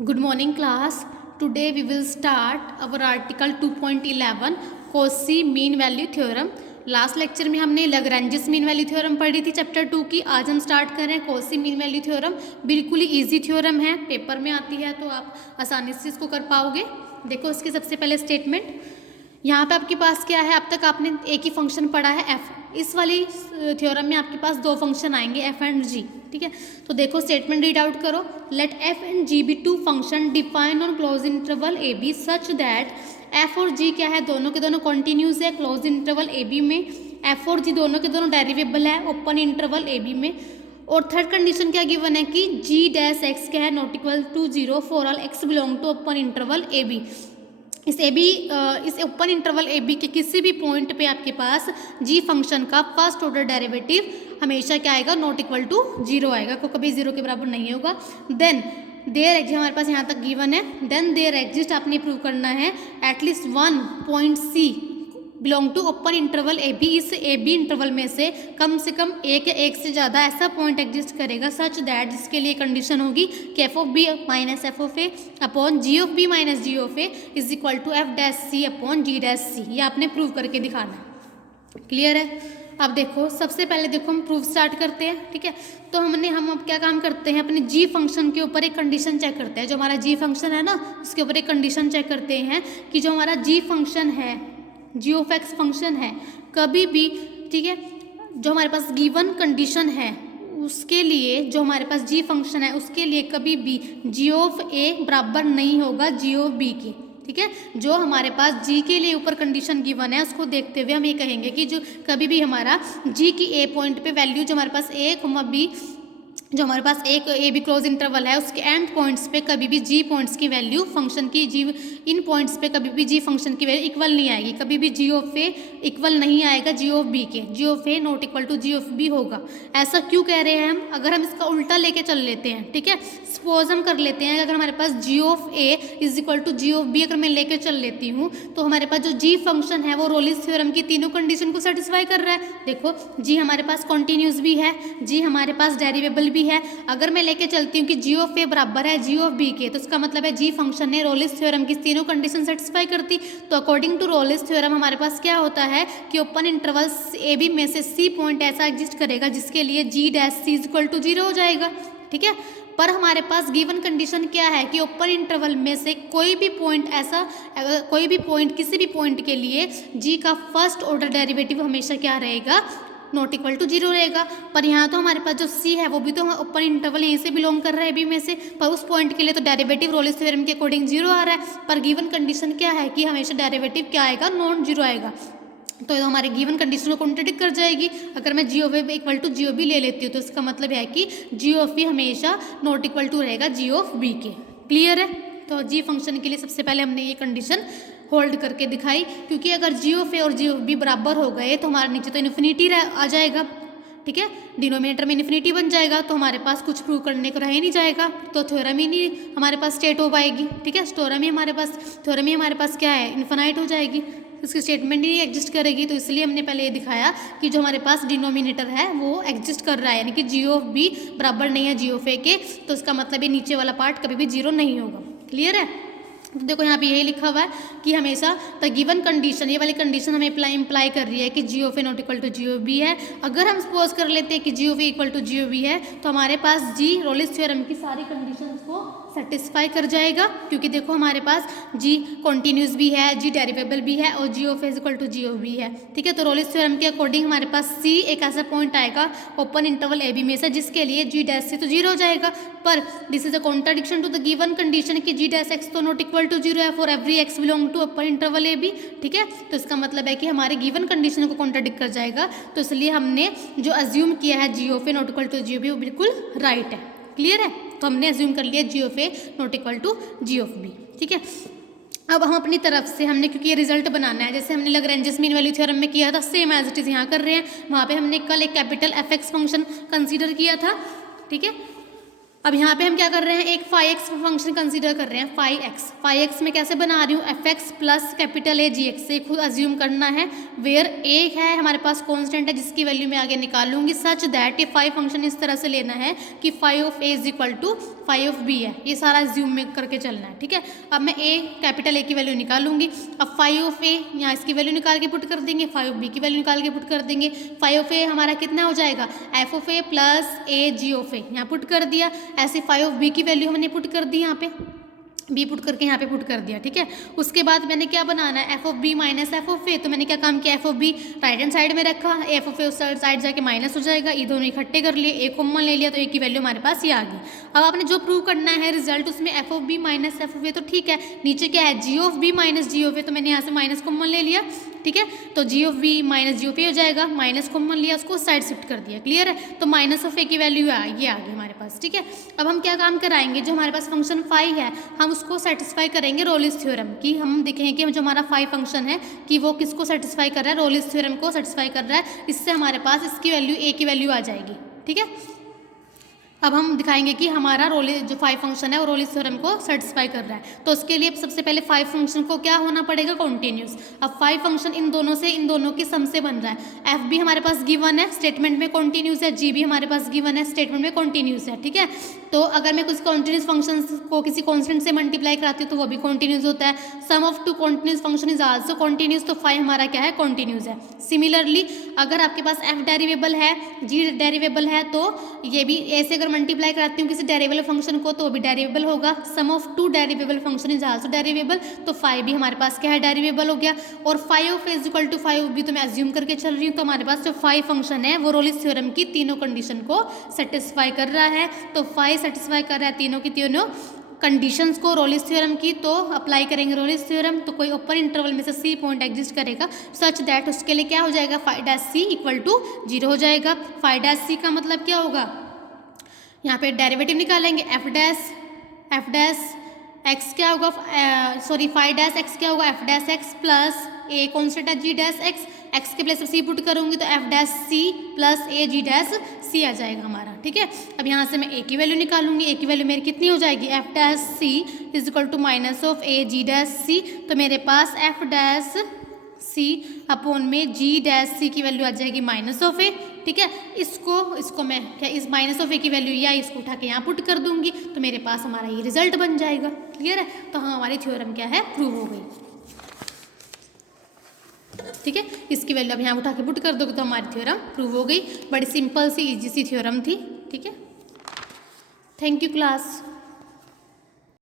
Good morning class. Today we will start our article 2.11 Cauchy mean value theorem. Last lecture में हमने Lagrange's mean value theorem पढ़ी थी chapter 2 की। आज हम स्टार्ट कर रहे हैं कॉची मीन वैल्यू थ्योरम। बिल्कुल ही इजी थ्योरम है, पेपर में आती है तो आप आसानी से इसको कर पाओगे। देखो इसके सबसे पहले स्टेटमेंट, यहाँ पे आपके पास क्या है, अब तक आपने एक ही फंक्शन पढ़ा है एफ। इस वाली थ्योरम में आपके पास दो फंक्शन आएंगे एफ एंड जी, ठीक है। तो देखो स्टेटमेंट रीड आउट करो। Let F and G be two function define on closed interval A B such that F और जी क्या है, दोनों के दोनों कॉन्टिन्यूस है क्लोज इंटरवल ए बी में। एफ और जी दोनों के दोनों डेरिवेबल है ओपन इंटरवल ए बी में। और थर्ड कंडीशन क्या गिवन है कि जी डैश एक्स क्या है, not equal to 0 for all X belong to open interval A B. इस ओपन इंटरवल ए बी के किसी भी पॉइंट पे आपके पास जी फंक्शन का फर्स्ट ऑर्डर डेरिवेटिव हमेशा क्या आएगा, नॉट इक्वल टू 0 आएगा, को कभी 0 के बराबर नहीं होगा। देन देयर एग्जिस्ट, हमारे पास यहाँ तक गिवन है। देन देयर एग्जिस्ट आपने प्रूव करना है at least one point C belong to open interval A B. इस ए बी इंटरवल में से कम एक या एक से ज़्यादा ऐसा पॉइंट एग्जिस्ट करेगा सच दैट, जिसके लिए कंडीशन होगी कि F of B minus F of A upon G of B minus G of A is equal to F dash C upon G dash C. ये आपने प्रूव करके दिखाना है। क्लियर है? अब देखो सबसे पहले देखो हम प्रूफ स्टार्ट करते हैं, ठीक है। तो हम अब क्या काम करते हैं, अपने जी फंक्शन के ऊपर एक कंडीशन चेक करते हैं। जो हमारा जी फंक्शन है ना, उसके ऊपर एक कंडीशन चेक करते हैं कि जो हमारा जी फंक्शन है, जी ऑफ एक्स फंक्शन है, कभी भी, ठीक है, जो हमारे पास गिवन कंडीशन है उसके लिए, जो हमारे पास जी फंक्शन है उसके लिए कभी भी जी ऑफ ए बराबर नहीं होगा जी ऑफ बी के, ठीक है। जो हमारे पास जी के लिए ऊपर कंडीशन गिवन है उसको देखते हुए हम ये कहेंगे कि जो कभी भी हमारा जी की ए पॉइंट पे वैल्यू, जो हमारे पास ए बी, जो हमारे पास एक ए बी क्लोज इंटरवल है उसके एंड पॉइंट्स पे कभी भी जी पॉइंट्स की वैल्यू फंक्शन की जी इन पॉइंट्स पे कभी भी जी फंक्शन की वैल्यू इक्वल नहीं आएगी। कभी भी जी ऑफ ए इक्वल नहीं आएगा जी ऑफ बी के। G of A not equal to G of B होगा। ऐसा क्यों कह रहे हैं हम? अगर हम इसका उल्टा लेके चल लेते हैं, ठीक है, सपोज हम कर लेते हैं अगर हमारे पास G of A is equal to G of B अगर मैं लेके चल लेती हूँ तो हमारे पास जो जी फंक्शन है वो रोलिस थ्योरम की तीनों कंडीशन को सेटिस्फाई कर रहा है। देखो जी हमारे पास कॉन्टिन्यूस भी है, जी हमारे पास डेरिवेबल भी है। अगर मैं लेके चलती हूँ कि जी ऑफ ए बराबर है जी ऑफ बी के, तो इसका मतलब है जी फंक्शन ने रोलिस थ्योरम की तीनों कंडीशन सेटिस्फाई करती। तो अकॉर्डिंग टू रोलिस थ्योरम हमारे पास क्या होता है कि ओपन इंटरवल ए बी में से सी पॉइंट ऐसा एग्जिस्ट करेगा जिसके लिए G dash C is equal to 0 हो जाएगा, ठीक है। पर हमारे पास गिवन कंडीशन क्या है कि ओपन इंटरवल में से कोई भी पॉइंट ऐसा, कोई भी पॉइंट किसी भी पॉइंट के लिए जी का फर्स्ट ऑर्डर डेरिवेटिव हमेशा क्या रहेगा, नॉट इक्वल टू 0 रहेगा। पर यहाँ तो हमारे पास जो सी है वो भी तो ओपन इंटरवल यहीं से बिलोंग कर रहा है बी में से, पर उस पॉइंट के लिए तो डेरिवेटिव रोलिस थ्योरम के अकॉर्डिंग 0 आ रहा है। पर गिवन कंडीशन क्या है कि हमेशा डेरिवेटिव क्या आएगा, नॉन 0 आएगा। तो हमारे गिवन कंडीशन को कॉन्ट्रडिक्ट कर जाएगी। अगर मैं G of A equal to G of B ले लेती हूँ तो इसका मतलब है कि जी ऑफ बी हमेशा नॉट इक्वल टू रहेगा जी ऑफ बी के। क्लियर है? तो जी फंक्शन के लिए सबसे पहले हमने ये कंडीशन होल्ड करके दिखाई, क्योंकि अगर जी ऑफ ए और जी ऑफ बी बराबर हो गए तो हमारे नीचे तो इन्फिनिटी आ जाएगा, ठीक है, डिनोमिनेटर में इन्फिनिटी बन जाएगा, तो हमारे पास कुछ प्रूव करने को रह ही नहीं जाएगा, तो थ्योरम ही नहीं हमारे पास स्टेट हो पाएगी, ठीक है। थ्योरम ही हमारे पास क्या है, इन्फिनाइट हो जाएगी, इसकी स्टेटमेंट ही एग्जिस्ट करेगी। तो इसलिए हमने पहले ये दिखाया कि जो हमारे पास डिनोमिनेटर है वो एग्जिस्ट कर रहा है, यानी कि जी ऑफ बी बराबर नहीं है जी ऑफ ए के, तो इसका मतलब ये नीचे वाला पार्ट कभी भी 0 नहीं होगा। क्लियर है? तो देखो यहाँ पे यही लिखा हुआ है कि हमेशा द गिवन कंडीशन, ये वाली कंडीशन हमें इम्प्लाई कर रही है कि G of A not equal to G of B है। अगर हम सपोज कर लेते हैं कि G of A equal to G of B है तो हमारे पास जी रोलिस थ्योरम की सारी कंडीशंस को सेटिस्फाई कर जाएगा, क्योंकि देखो हमारे पास जी कॉन्टिन्यूस भी है, जी डेरिवेबल भी है और G of A equal to G of B है, ठीक है। तो रोलिस थ्योरम के अकॉर्डिंग हमारे पास सी एक ऐसा पॉइंट आएगा ओपन इंटरवल ए बी में से जिसके लिए जी डैश सी तो 0 हो जाएगा। पर this is a contradiction to the given condition कि जी डैश एक्स तो नॉट इक्वल टू 0 है for every X belong to open interval A B, ठीक है। तो इसका मतलब है कि हमारे गिवन कंडीशन को कॉन्ट्राडिक्ट कर जाएगा, तो इसलिए हमने जो अज्यूम किया है G of A not equal to G of B वो बिल्कुल राइट है। क्लियर है? तो हमने अज्यूम कर लिया G of A not equal to G of B, ठीक है। अब हम अपनी तरफ से हमने, क्योंकि ये रिजल्ट बनाना है, जैसे हमने लैग्रेंजेस मीन वैल्यू थ्योरम में किया था सेम एज इट इज़ यहाँ कर रहे हैं। वहाँ पे हमने कल एक capital F x function consider किया था, ठीक है। अब यहाँ पे हम क्या कर रहे हैं, एक फाई एक्स फंक्शन कंसीडर कर रहे हैं, फाई एक्स में कैसे बना रही हूँ, F X plus capital A G X से खुद अज्यूम करना है वेयर ए है हमारे पास कांस्टेंट है जिसकी वैल्यू मैं आगे निकालूंगी सच दैट ये फाई फंक्शन इस तरह से लेना है कि phi of A is equal to phi of B है, ये सारा अज्यूम में करके चलना है। ठीक है, अब मैं ए कैपिटल ए की वैल्यू निकालूंगी। अब फाई ऑफ ए यहाँ इसकी वैल्यू निकाल के पुट कर देंगे, फाई ऑफ बी की वैल्यू निकाल के पुट कर देंगे। फाई ऑफ ए हमारा कितना हो जाएगा, F of A plus A G of A, यहाँ पुट कर दिया। ऐसे फाई ऑफ बी की वैल्यू हमने पुट कर दी, यहाँ पे बी पुट करके यहाँ पे पुट कर दिया। ठीक है, उसके बाद मैंने क्या बनाना है, F of B minus F of A, तो मैंने क्या काम किया, F of B right hand side में रखा, एफ ऑफ ए उस साइड जाके माइनस हो जाएगा, ये दोनों इकट्ठे कर लिए, ए कॉमन ले लिया तो ए की वैल्यू हमारे पास ये आ गई। अब आपने जो प्रूव करना है रिजल्ट उसमें F of B minus F of A तो ठीक है, नीचे क्या है G of B minus G of A, तो मैंने यहाँ से माइनस कॉमन ले लिया। ठीक है, तो G of B minus G of A हो जाएगा, माइनस कॉमन लिया उसको साइड शिफ्ट कर दिया, क्लियर है। तो माइनस ऑफ ए की वैल्यू ये आ गई हमारे पास। ठीक है, अब हम क्या काम कराएंगे, जो हमारे पास फंक्शन फाई है हम उसको सेटिस्फाई करेंगे रोलिस थ्योरम की। हम देखेंगे कि जो हमारा फाई फंक्शन है कि वो किसको सेटिस्फाई कर रहा है, रोलिस थ्योरम को सेटिस्फाई कर रहा है, इससे हमारे पास इसकी वैल्यू ए की वैल्यू आ जाएगी। ठीक है, अब हम दिखाएंगे कि हमारा जो फाइव फंक्शन है वो रोलिस थ्योरम को सेटिस्फाई कर रहा है। तो उसके लिए सबसे पहले फाइव फंक्शन को क्या होना पड़ेगा, कॉन्टिन्यूस। अब फाइव फंक्शन इन दोनों के सम से बन रहा है। एफ भी हमारे पास गिवन है, स्टेटमेंट में कॉन्टिन्यूस है, जी भी हमारे पास गिवन है, स्टेटमेंट में कॉन्टिन्यूस है। ठीक है, तो अगर मैं कुछ कॉन्टिन्यूस फंक्शन को किसी कॉन्स्टेंट से मल्टीप्लाई कराती हूँ तो वो भी कॉन्टिन्यूस होता है। Sum of two continuous function is also continuous, तो फाइव हमारा क्या है, कॉन्टिन्यूस है। सिमिलरली अगर आपके पास एफ डेरिवेबल है, जी डेरिवेबल है, तो ये भी ऐसे अगर मल्टीप्लाई कराती हूँ किसी डेरिवेबल फंक्शन को तो वो भी डेरिवेबल होगा। Sum of two derivable function is also derivable, तो फाइव भी हमारे पास क्या है, डेरिवेबल हो गया। और phi of is equal to phi भी तो मैं अज्यूम करके चल रही हूँ, तो हमारे पास जो फाइव फंक्शन है वो रोलिस थ्योरम की तीनों कंडीशन को सेटिस्फाई कर रहा है। तो फाइव सेटिस्फाई कर रहा है तीनों की तीनों कंडीशंस को रोलिस थ्योरम की, तो अप्लाई करेंगे रोलिस थ्योरम, तो कोई ऊपर इंटरवल में से सी पॉइंट एग्जिस्ट करेगा सच दैट उसके लिए क्या हो जाएगा, phi dash C equal to 0 हो जाएगा। फाइव डैश सी का मतलब क्या होगा, यहाँ पे डेरिवेटिव निकालेंगे, एफ डैश एक्स क्या होगा, सॉरी फाइव डैश एक्स क्या होगा, F dash x plus a constant है जी डैश एक्स के प्लेस पर सी पुट करूँगी तो F dash C plus A G dash सी आ जाएगा हमारा। ठीक है, अब यहाँ से मैं ए की वैल्यू निकालूंगी, ए की वैल्यू मेरी कितनी हो जाएगी, F dash C is equal to minus of A G dash C, तो मेरे पास एफ डैश सी अपॉन में जी डैश सी की वैल्यू आ जाएगी माइनस ऑफ ए। ठीक है, इसको मैं क्या इस माइनस ऑफ ए की वैल्यू या इसको उठा के यहाँ पुट कर दूंगी तो मेरे पास हमारा ये रिजल्ट बन जाएगा। क्लियर है, तो हाँ हमारी थ्योरम क्या है, प्रूव हो गई। ठीक है, इसकी वैल्यू अब यहाँ उठा के पुट कर दोगे तो हमारी थ्योरम प्रूव हो गई। बड़ी सिंपल सी इजी सी थ्योरम थी। ठीक है, थैंक यू क्लास।